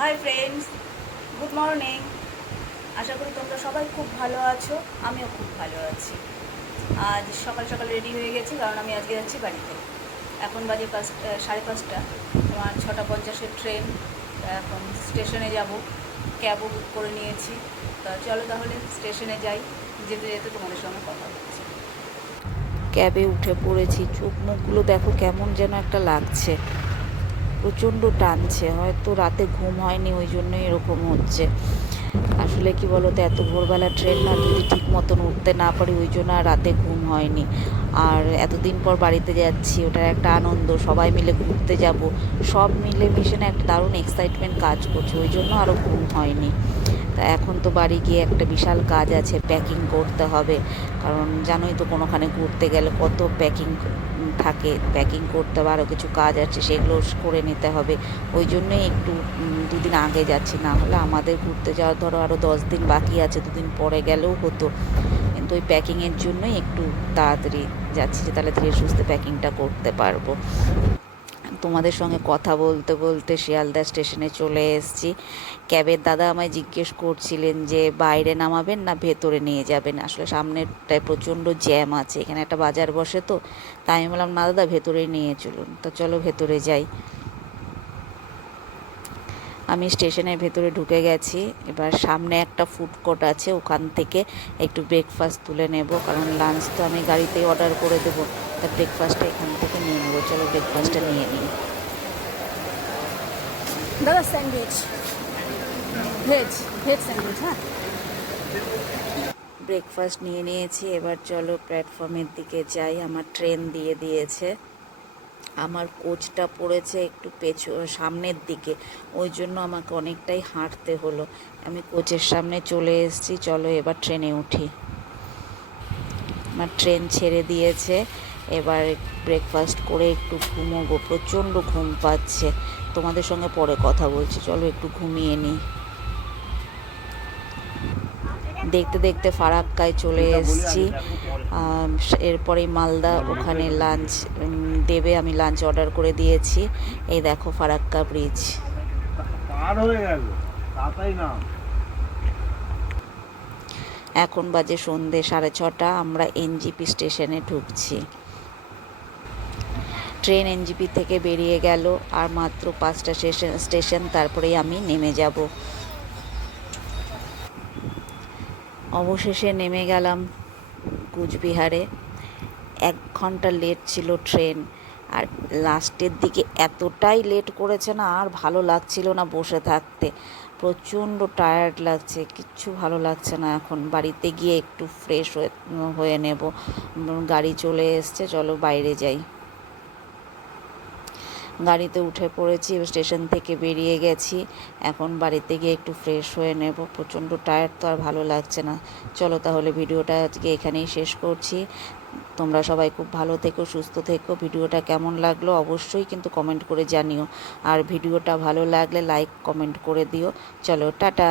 High friends, good morning. আশা করি তোমরা সবাই খুব ভালো আছো, আমিও খুব ভালো আছি। আজ সকাল সকাল রেডি হয়ে গেছি, কারণ আমি আজকে যাচ্ছি বাড়িতে। এখন বাজে 5:30। তোমার 6:50-এর ট্রেন। এখন স্টেশনে যাব, ক্যাবও বুক করে নিয়েছি। তা চলো তাহলে স্টেশনে যাই, যেতে যেতে তোমাদের সঙ্গে কথা হচ্ছে। ক্যাবে উঠে পড়েছি। চোখ মুখগুলো দেখো কেমন যেন একটা লাগছে, প্রচণ্ড টানছে। হয়তো রাতে ঘুম হয়নি, ওই জন্যই এরকম হচ্ছে। আসলে কি বলো তো, এত ভোরবেলা ট্রেন না, যদি ঠিক মতন উঠতে না পারি ওই জন্য আর রাতে ঘুম হয়নি। আর এতদিন পর বাড়িতে যাচ্ছি, ওটার একটা আনন্দ, সবাই মিলে ঘুরতে যাব, সব মিলে মিশে না একটা দারুণ এক্সাইটমেন্ট কাজ করছে, ওই জন্য আরও ঘুম হয়নি। তা এখন তো বাড়ি গিয়ে একটা বিশাল কাজ আছে, প্যাকিং করতে হবে। কারণ জানোই তো কোনোখানে ঘুরতে গেলে কত প্যাকিং থাকে, প্যাকিং করতে হবে, আরও কিছু কাজ আছে, সেগুলো করে নিতে হবে। ওই জন্যই একটু দুদিন আগে যাচ্ছি, না হলে আমাদের ঘুরতে যাওয়ার ধরো আরও 10 দিন বাকি আছে, দুদিন পরে গেলেও হতো। কিন্তু ওই প্যাকিংয়ের জন্যই একটু তাড়াতাড়ি যাচ্ছি, যে তাহলে ধীরে সুস্থে প্যাকিংটা করতে পারবো। তোমাদের সঙ্গে কথা বলতে বলতে শিয়ালদা স্টেশনে চলে এসেছি। ক্যাবের দাদা আমায় জিজ্ঞেস করছিলেন যে বাইরে নামাবেন না ভেতরে নিয়ে যাবেন। আসলে সামনেটায় প্রচণ্ড জ্যাম আছে, এখানে একটা বাজার বসে, তো তাই আমি বললাম না দাদা, ভেতরেই নিয়ে চলুন। তো চলো ভেতরে যাই। আমি স্টেশনের ভেতরে ঢুকে গেছি। এবার সামনে একটা ফুড কোর্ট আছে, ওখান থেকে একটু ব্রেকফাস্ট তুলে নেব, কারণ লাঞ্চ তো আমি গাড়িতেই অর্ডার করে দেবো। তা ব্রেকফাস্টটা এখান থেকে নিয়ে নেবো। চলো ব্রেকফাস্টটা নিয়ে নিই। দাদা স্যান্ডউইচ, ভেজ ভেজ স্যান্ডউইচ। হ্যাঁ, ব্রেকফাস্ট নিয়ে নিয়েছি, এবার চলো প্ল্যাটফর্মের দিকে যাই। আমার ট্রেন দিয়ে দিয়েছে। আমার কোচটা পড়েছে একটু সামনের দিকে, ওই জন্য আমাকে অনেকটাই হাঁটতে হলো। আমি কোচের সামনে চলে এসেছি, চলো এবার ট্রেনে উঠি। আমার ট্রেন ছেড়ে দিয়েছে। এবার ব্রেকফাস্ট করে একটু ঘুমোবো, প্রচণ্ড ঘুম পাচ্ছে। তোমাদের সঙ্গে পরে কথা বলছি, চলো একটু ঘুমিয়ে নিই। দেখতে দেখতে ফারাক্কায় চলে এসেছি। এরপরেই মালদা, ওখানে লাঞ্চ দেবে, আমি লাঞ্চ অর্ডার করে দিয়েছি। এই দেখো ফারাক্কা ব্রিজ। পার হয়ে গেল, তাড়াতাড়ি নাম। এখন বাজে সন্ধে 6:30, আমরা এনজিপি স্টেশনে ঢুকছি। ট্রেন এনজিপি থেকে বেরিয়ে গেল, আর মাত্র 5টা স্টেশন, তারপরেই আমি নেমে যাব। অবশেষে নেমে গেলাম কুচবিহারে। 1 ঘন্টা লেট ছিল ট্রেন। আর লাস্টের দিকে এতটাই লেট করেছে না, আর ভালো লাগছিল না বসে থাকতে, প্রচণ্ড টায়ার্ড লাগছে, কিচ্ছু ভালো লাগছে না। এখন বাড়িতে গিয়ে একটু ফ্রেশ হয়ে নেব। গাড়ি চলে এসছে, চলো বাইরে যাই। গাড়িতে উঠে পড়েছি, স্টেশন থেকে বেরিয়ে গেছি। এখন বাড়িতে গিয়ে একটু ফ্রেশ হয়ে নেব, প্রচণ্ড টায়ার্ড তো, আর ভালো লাগছে না। চলো তাহলে ভিডিওটা আজকে এখানেই শেষ করছি। তোমরা সবাই খুব ভালো থেকো, সুস্থ থেকো। ভিডিওটা কেমন লাগলো অবশ্যই কিন্তু কমেন্ট করে জানিও। আর ভিডিওটা ভালো লাগলে লাইক কমেন্ট করে দিও। চলো টাটা।